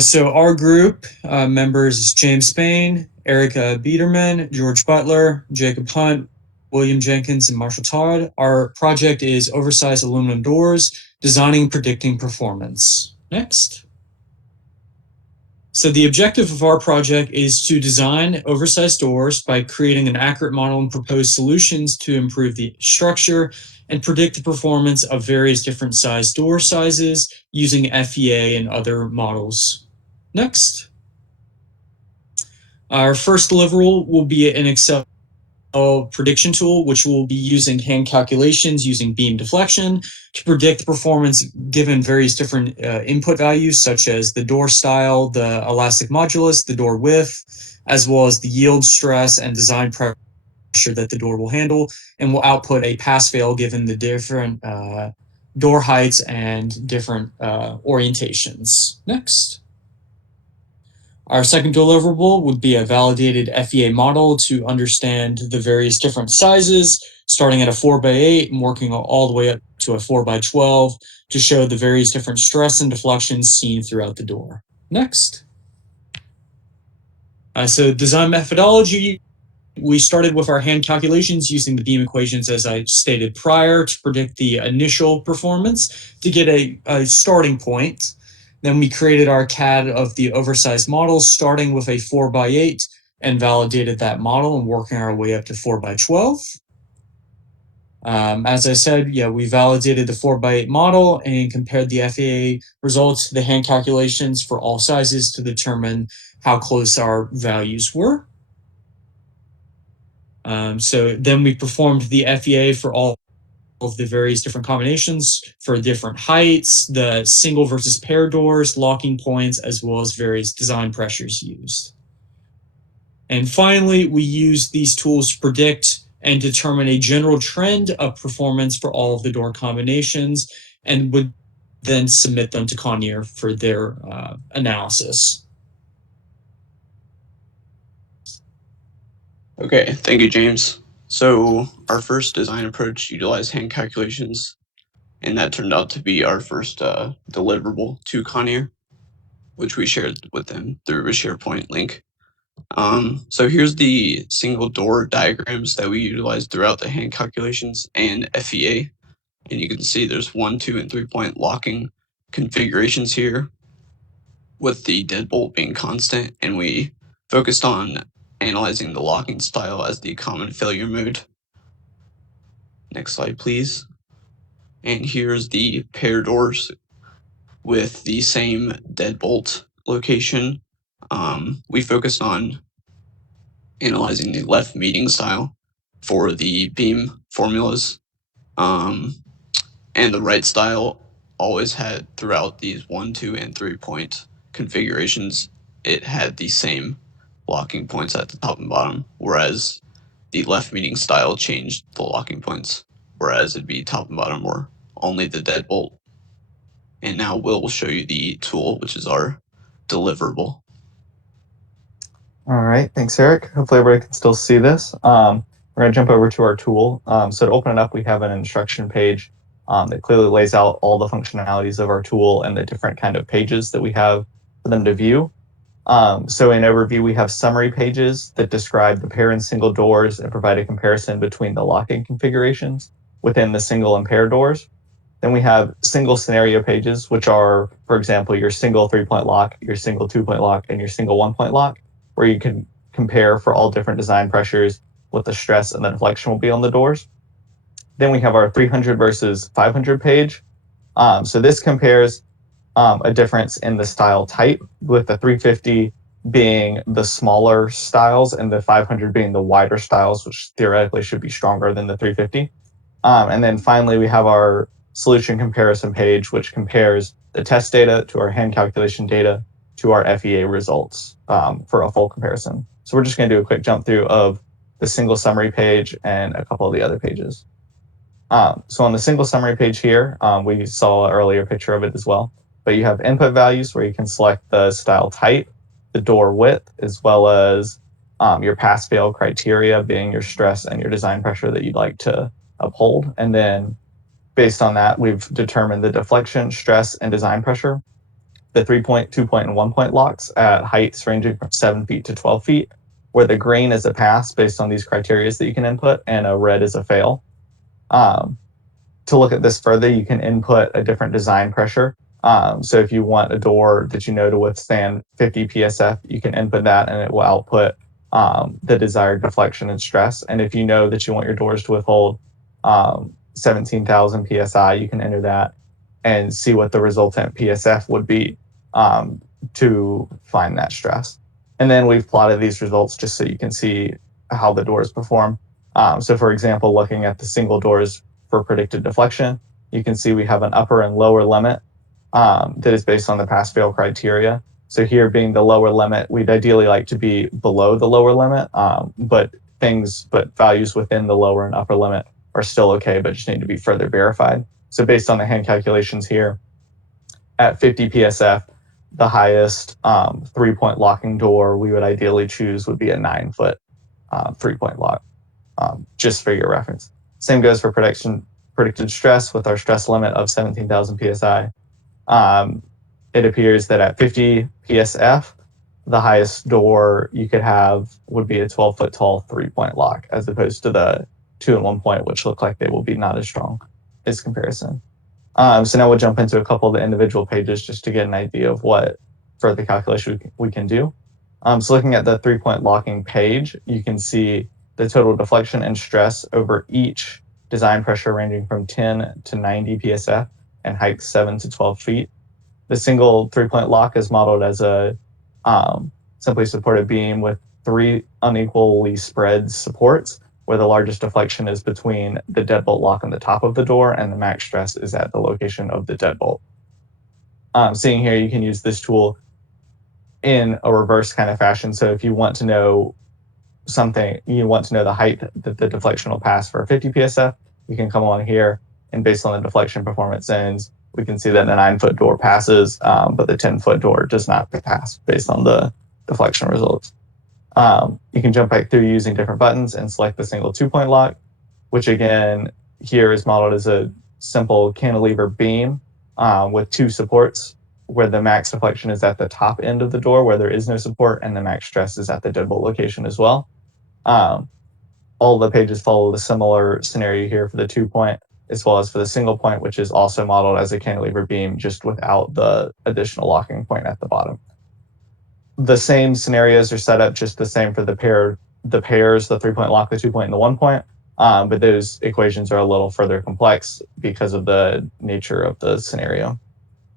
So our group members is James Spain, Erica Biederman, George Butler, Jacob Hunt, William Jenkins, and Marshall Todd. Our project is oversized aluminum doors, designing and predicting performance. Next. So the objective of our project is to design oversized doors by creating an accurate model and propose solutions to improve the structure and predict the performance of various different size door sizes using FEA and other models. Next. Our first deliverable will be an Excel prediction tool, which will be using hand calculations using beam deflection to predict the performance given various different input values, such as the door style, the elastic modulus, the door width, as well as the yield stress and design pressure that the door will handle, and will output a pass fail given the different door heights and different orientations. Next. Our second deliverable would be a validated FEA model to understand the various different sizes, starting at a 4x8 and working all the way up to a 4x12 to show the various different stress and deflections seen throughout the door. Next. So design methodology, we started with our hand calculations using the beam equations as I stated prior to predict the initial performance to get a starting point. Then we created our CAD of the oversized models, starting with a 4x8 and validated that model and working our way up to 4x12. As I said, yeah, we validated the 4x8 model and compared the FEA results to the hand calculations for all sizes to determine how close our values were. So then we performed the FEA for all of the various different combinations for different heights, the single versus pair doors, locking points, as well as various design pressures used. And finally, we use these tools to predict and determine a general trend of performance for all of the door combinations and would then submit them to Connier for their analysis. Okay, thank you, James. So our first design approach utilized hand calculations, and that turned out to be our first deliverable to Connier, which we shared with them through a SharePoint link. So here's the single door diagrams that we utilized throughout the hand calculations and FEA. And you can see there's 1, 2, and 3-point locking configurations here, with the deadbolt being constant, and we focused on analyzing the locking style as the common failure mode. Next slide, please. And here's the pair doors with the same deadbolt location. We focused on analyzing the left meeting style for the beam formulas. And the right style always had throughout these 1, 2, and 3-point configurations, it had the same locking points at the top and bottom, whereas the left meeting style changed the locking points, whereas it'd be top and bottom or only the deadbolt. And now Will show you the tool, which is our deliverable. All right, thanks, Eric. Hopefully everybody can still see this. We're going to jump over to our tool. So to open it up, we have an instruction page that clearly lays out all the functionalities of our tool and the different kind of pages that we have for them to view. So in overview, we have summary pages that describe the pair and single doors and provide a comparison between the locking configurations within the single and pair doors. Then we have single scenario pages, which are, for example, your single 3-point lock, your single 2-point lock, and your single 1-point lock, where you can compare for all different design pressures what the stress and the deflection will be on the doors. Then we have our 300 versus 500 page. So this compares a difference in the style type, with the 350 being the smaller styles and the 500 being the wider styles, which theoretically should be stronger than the 350. And then finally, we have our solution comparison page, which compares the test data to our hand calculation data to our FEA results for a full comparison. So we're just going to do a quick jump through of the single summary page and a couple of the other pages. So on the single summary page here, we saw an earlier picture of it as well, but you have input values where you can select the style type, the door width, as well as your pass-fail criteria being your stress and your design pressure that you'd like to uphold. And then based on that, we've determined the deflection, stress, and design pressure the 3-point, 2-point, and 1-point locks at heights ranging from 7 feet to 12 feet, where the green is a pass based on these criteria that you can input, and a red is a fail. To look at this further, you can input a different design pressure. So if you want a door that you know to withstand 50 PSF, you can input that and it will output the desired deflection and stress. And if you know that you want your doors to withhold 17,000 PSI, you can enter that and see what the resultant PSF would be to find that stress. And then we've plotted these results just so you can see how the doors perform. So for example, looking at the single doors for predicted deflection, you can see we have an upper and lower limit that is based on the pass-fail criteria. So here being the lower limit, we'd ideally like to be below the lower limit, but values within the lower and upper limit are still okay, but just need to be further verified. So based on the hand calculations here, at 50 PSF, the highest 3-point locking door we would ideally choose would be a 9-foot 3-point lock, just for your reference. Same goes for predicted stress with our stress limit of 17,000 PSI. It appears that at 50 PSF, the highest door you could have would be a 12-foot tall 3-point lock, as opposed to the 2 and 1 point, which look like they will be not as strong as comparison. So now we'll jump into a couple of the individual pages just to get an idea of what further calculation we can do. So looking at the 3-point locking page, you can see the total deflection and stress over each design pressure ranging from 10 to 90 PSF and height 7 to 12 feet. The single 3-point lock is modeled as a simply supported beam with 3 unequally spread supports, where the largest deflection is between the deadbolt lock on the top of the door and the max stress is at the location of the deadbolt. Seeing here, you can use this tool in a reverse kind of fashion. So if you want to know something, you want to know the height that the deflection will pass for 50 PSF, you can come along here, and based on the deflection performance zones, we can see that the 9-foot door passes, but the 10-foot door does not pass based on the deflection results. You can jump back through using different buttons and select the single 2-point lock, which again, here is modeled as a simple cantilever beam with 2 supports, where the max deflection is at the top end of the door where there is no support, and the max stress is at the deadbolt location as well. All the pages follow the similar scenario here for the 2-point, as well as for the single point, which is also modeled as a cantilever beam, just without the additional locking point at the bottom. The same scenarios are set up just the same for the pairs, the 3-point lock, the 2-point, and the 1-point, but those equations are a little further complex because of the nature of the scenario.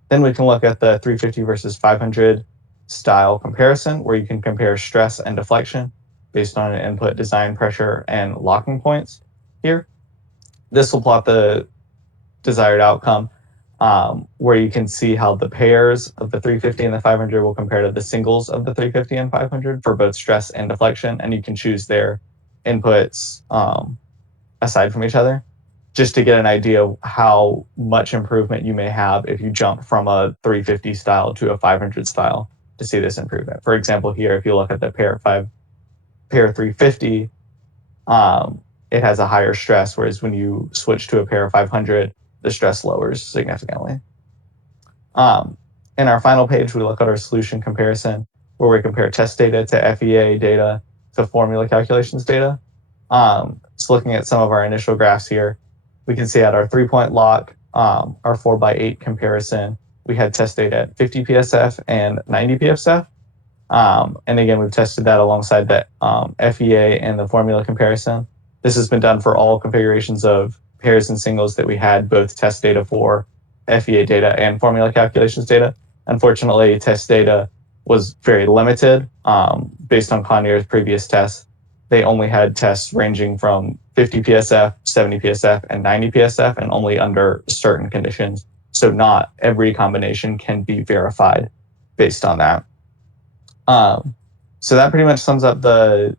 Then we can look at the 350 versus 500 style comparison, where you can compare stress and deflection based on an input design pressure and locking points here. This will plot the desired outcome, where you can see how the pairs of the 350 and the 500 will compare to the singles of the 350 and 500 for both stress and deflection, and you can choose their inputs aside from each other, just to get an idea of how much improvement you may have if you jump from a 350 style to a 500 style to see this improvement. For example, here, if you look at the pair 350, it has a higher stress, whereas when you switch to a pair of 500, the stress lowers significantly. In our final page, we look at our solution comparison, where we compare test data to FEA data to formula calculations data. So looking at some of our initial graphs here, we can see at our 3-point lock, our 4x8 comparison, we had test data at 50 PSF and 90 PSF. And again, we've tested that alongside the FEA and the formula comparison. This has been done for all configurations of pairs and singles that we had both test data for, FEA data, and formula calculations data. Unfortunately, test data was very limited based on Conair's previous tests. They only had tests ranging from 50 PSF, 70 PSF, and 90 PSF, and only under certain conditions. So not every combination can be verified based on that. So that pretty much sums up the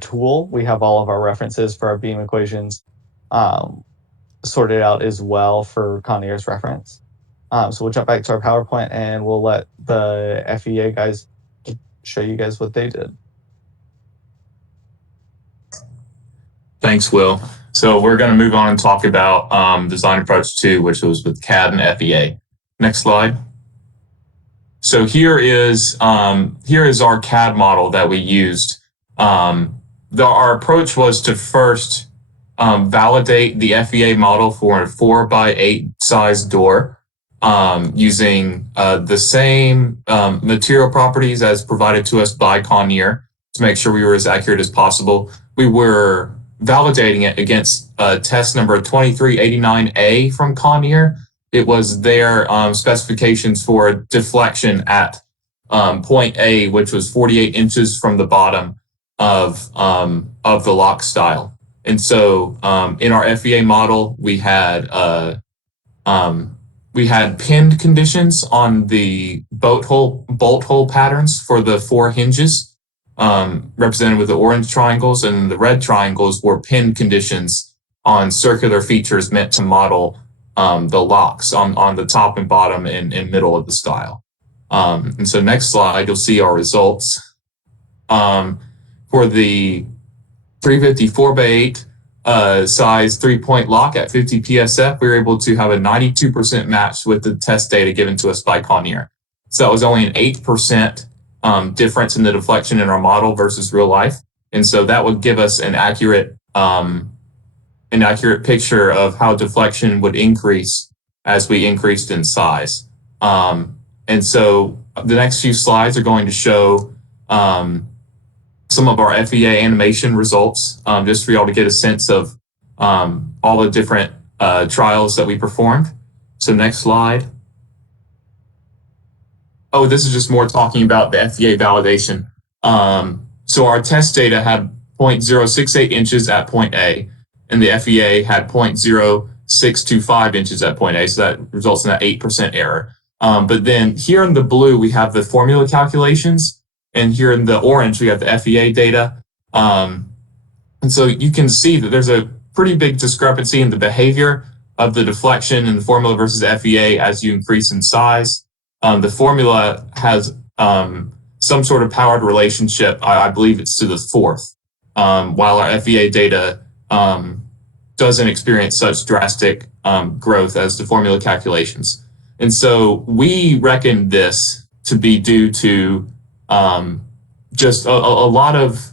tool. We have all of our references for our beam equations sorted out as well for Conair's reference. So we'll jump back to our PowerPoint and we'll let the FEA guys show you guys what they did. Thanks, Will. So we're going to move on and talk about design approach 2, which was with CAD and FEA. Next slide. So here is our CAD model that we used. Our approach was to first validate the FEA model for a 4x8 size door using the same material properties as provided to us by Connier to make sure we were as accurate as possible. We were validating it against test number 2389A from Connier. It was their specifications for deflection at point A, which was 48 inches from the bottom of the lock style. And so in our FEA model, we had pinned conditions on the bolt hole patterns for the 4 hinges, represented with the orange triangles, and the red triangles were pinned conditions on circular features meant to model the locks on the top and bottom and middle of the style. And so next slide, you'll see our results. For the 354x8 size 3-point lock at 50 PSF, we were able to have a 92% match with the test data given to us by Connier. So that was only an 8% difference in the deflection in our model versus real life. And so that would give us an accurate picture of how deflection would increase as we increased in size. And so the next few slides are going to show some of our FEA animation results, just for y'all to get a sense of all the different trials that we performed. So next slide. Oh, this is just more talking about the FEA validation. So our test data had 0.068 inches at point A, and the FEA had 0.0625 inches at point A, so that results in that 8% error. But then here in the blue, we have the formula calculations, and here in the orange, we have the FEA data. And so you can see that there's a pretty big discrepancy in the behavior of the deflection in the formula versus FEA as you increase in size. The formula has some sort of powered relationship. I believe it's to the 4th, while our FEA data doesn't experience such drastic growth as the formula calculations. And so we reckon this to be due to just a lot of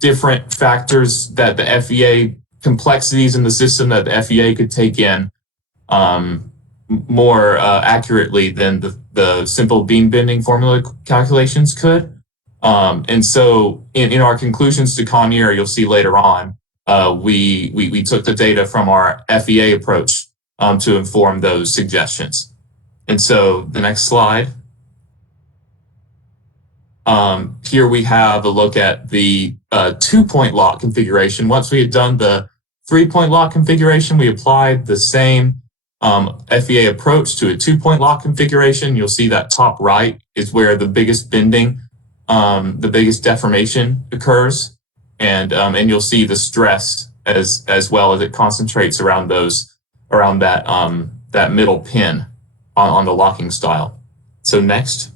different factors that the FEA, complexities in the system that the FEA could take in more accurately than the simple beam bending formula calculations could. And so in our conclusions to Connier, you'll see later on, we took the data from our FEA approach to inform those suggestions. And so the next slide. Here we have a look at the 2-point lock configuration. Once we had done the 3-point lock configuration, we applied the same FEA approach to a 2-point lock configuration. You'll see that top right is where the biggest bending, the biggest deformation occurs, and you'll see the stress as well as it concentrates around that middle pin on the locking style. So next.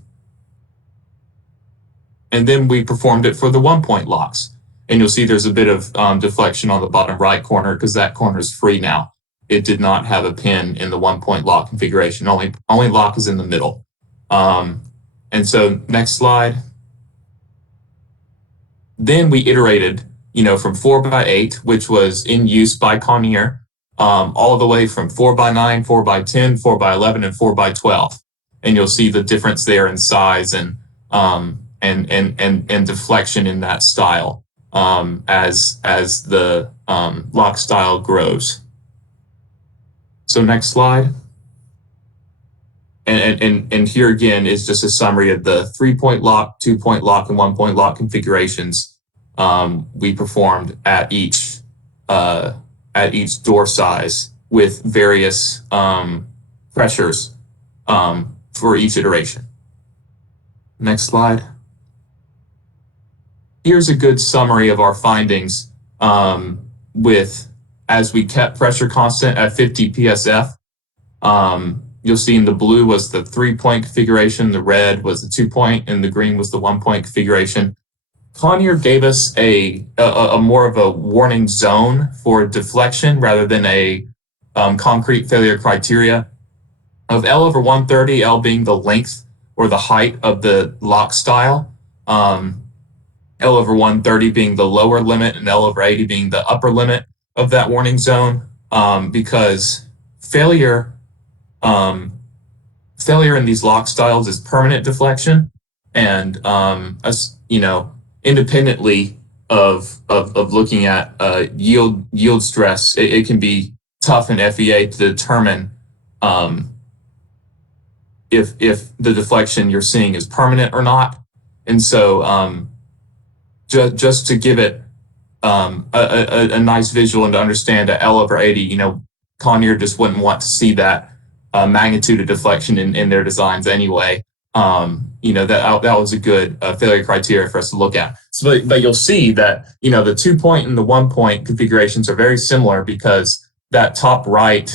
And then we performed it for the 1-point locks. And you'll see there's a bit of deflection on the bottom right corner because that corner is free now. It did not have a pin in the 1-point lock configuration. Only lock is in the middle. And so next slide. Then we iterated, from 4x8, which was in use by Connier, all the way from 4x9, 4x10, 4x11, and 4x12. And you'll see the difference there in size and deflection in that style as the lock style grows. So next slide. And here again is just a summary of the 3-point lock, 2-point lock, and 1-point lock configurations we performed at each door size with various pressures for each iteration. Next slide. Here's a good summary of our findings as we kept pressure constant at 50 PSF. You'll see in the blue was the 3-point configuration, the red was the 2-point, and the green was the 1-point configuration. Connier gave us a more of a warning zone for deflection rather than a concrete failure criteria of L/130, L being the length or the height of the lock style. L over 130 being the lower limit and L over 80 being the upper limit of that warning zone, because failure in these lock styles is permanent deflection, and independently of looking at yield stress, it can be tough in FEA to determine if the deflection you're seeing is permanent or not. And so just to give it a nice visual and to understand at L over 80, Conneer just wouldn't want to see that magnitude of deflection in their designs anyway. That was a good failure criteria for us to look at. So, but you'll see that, the 2-point and the 1-point configurations are very similar, because that top right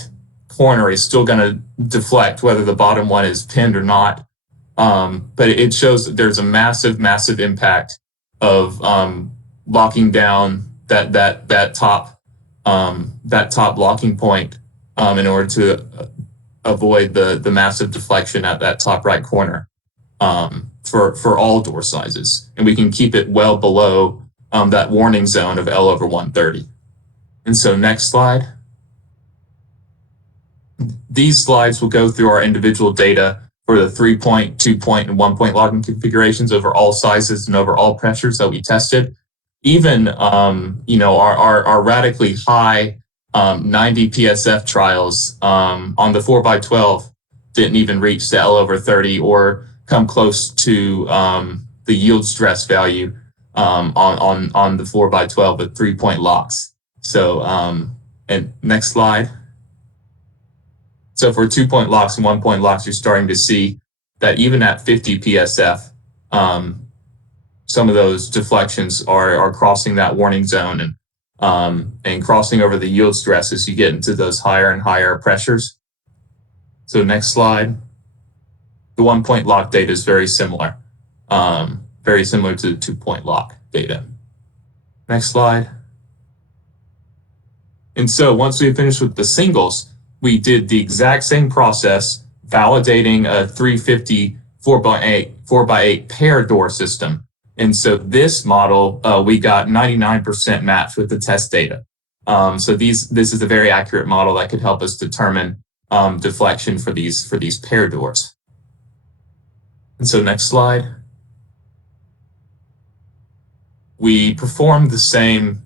corner is still going to deflect whether the bottom one is pinned or not. But it shows that there's a massive impact of locking down that top locking point in order to avoid the massive deflection at that top right corner for all door sizes, and we can keep it well below that warning zone of L over 130. And so next slide. These slides will go through our individual data for the 3-point, 2-point, and 1-point locking configurations over all sizes and over all pressures that we tested. Even our radically high 90 PSF trials on the 4x12 didn't even reach the L over 30 or come close to the yield stress value on the 4x12 with 3-point locks. So, and next slide. So for 2-point locks and 1-point locks, you're starting to see that even at 50 PSF, some of those deflections are crossing that warning zone and crossing over the yield stress as you get into those higher and higher pressures. So next slide. The 1-point lock data is very similar to the 2-point lock data. Next slide. And so once we finished with the singles, we did the exact same process, validating a 350 4x8 pair door system. And so this model, we got 99% match with the test data. So this is a very accurate model that could help us determine deflection for these pair doors. And so next slide. We performed the same.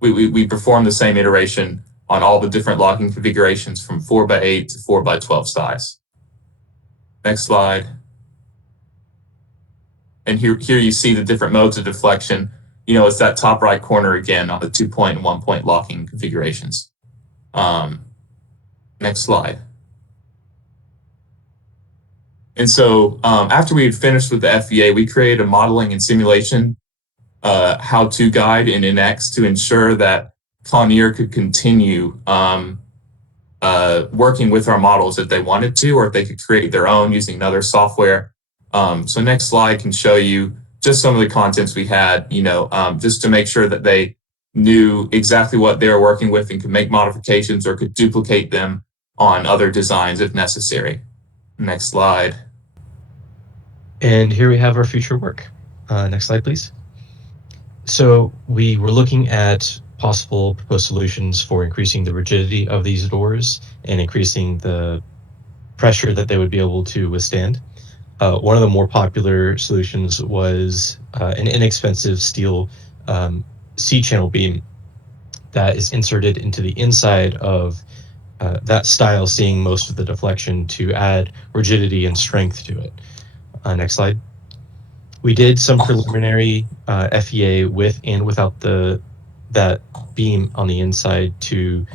We performed the same iteration on all the different locking configurations from 4x8 to 4x12 size. Next slide. And here you see the different modes of deflection. It's that top right corner again on the 2-point and 1-point locking configurations. Next slide. And so after we had finished with the FEA, we created a modeling and simulation how-to guide in NX to ensure that Conneer could continue working with our models if they wanted to, or if they could create their own using another software. So next slide can show you just some of the contents we had, just to make sure that they knew exactly what they were working with and could make modifications or could duplicate them on other designs if necessary. Next slide. And here we have our future work. Next slide, please. So we were looking at possible proposed solutions for increasing the rigidity of these doors and increasing the pressure that they would be able to withstand. One of the more popular solutions was an inexpensive steel C-channel beam that is inserted into the inside of that style, seeing most of the deflection to add rigidity and strength to it. Next slide. We did some preliminary FEA with and without that beam on the inside to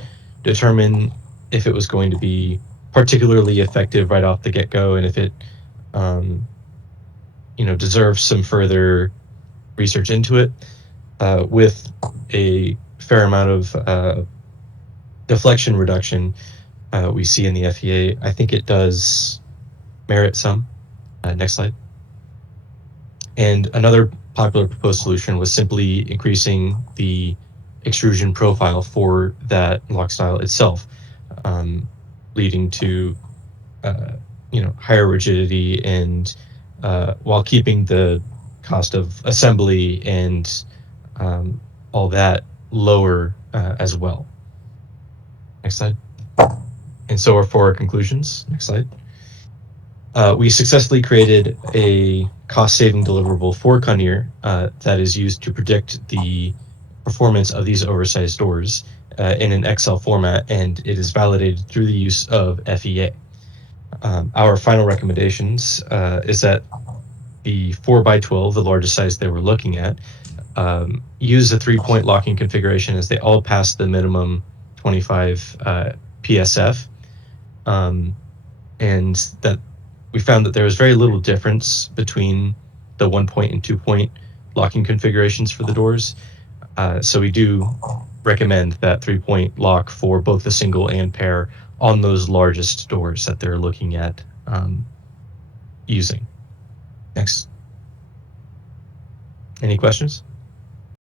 determine if it was going to be particularly effective right off the get-go, and if it deserves some further research into it. With a fair amount of deflection reduction we see in the FEA, I think it does merit some. Next slide. And another popular proposed solution was simply increasing the extrusion profile for that lock style itself, leading to higher rigidity and while keeping the cost of assembly and all that lower as well. Next slide. And so for our conclusions, next slide. We successfully created a cost-saving deliverable for Conneer that is used to predict the performance of these oversized doors in an Excel format, and it is validated through the use of FEA. Our final recommendations is that the 4x12, the largest size they were looking at, use the 3-point locking configuration as they all pass the minimum 25 PSF, and that we found that there was very little difference between the 1-point and 2-point locking configurations for the doors. So we do recommend that 3-point lock for both the single and pair on those largest doors that they're looking at using. Next. Any questions?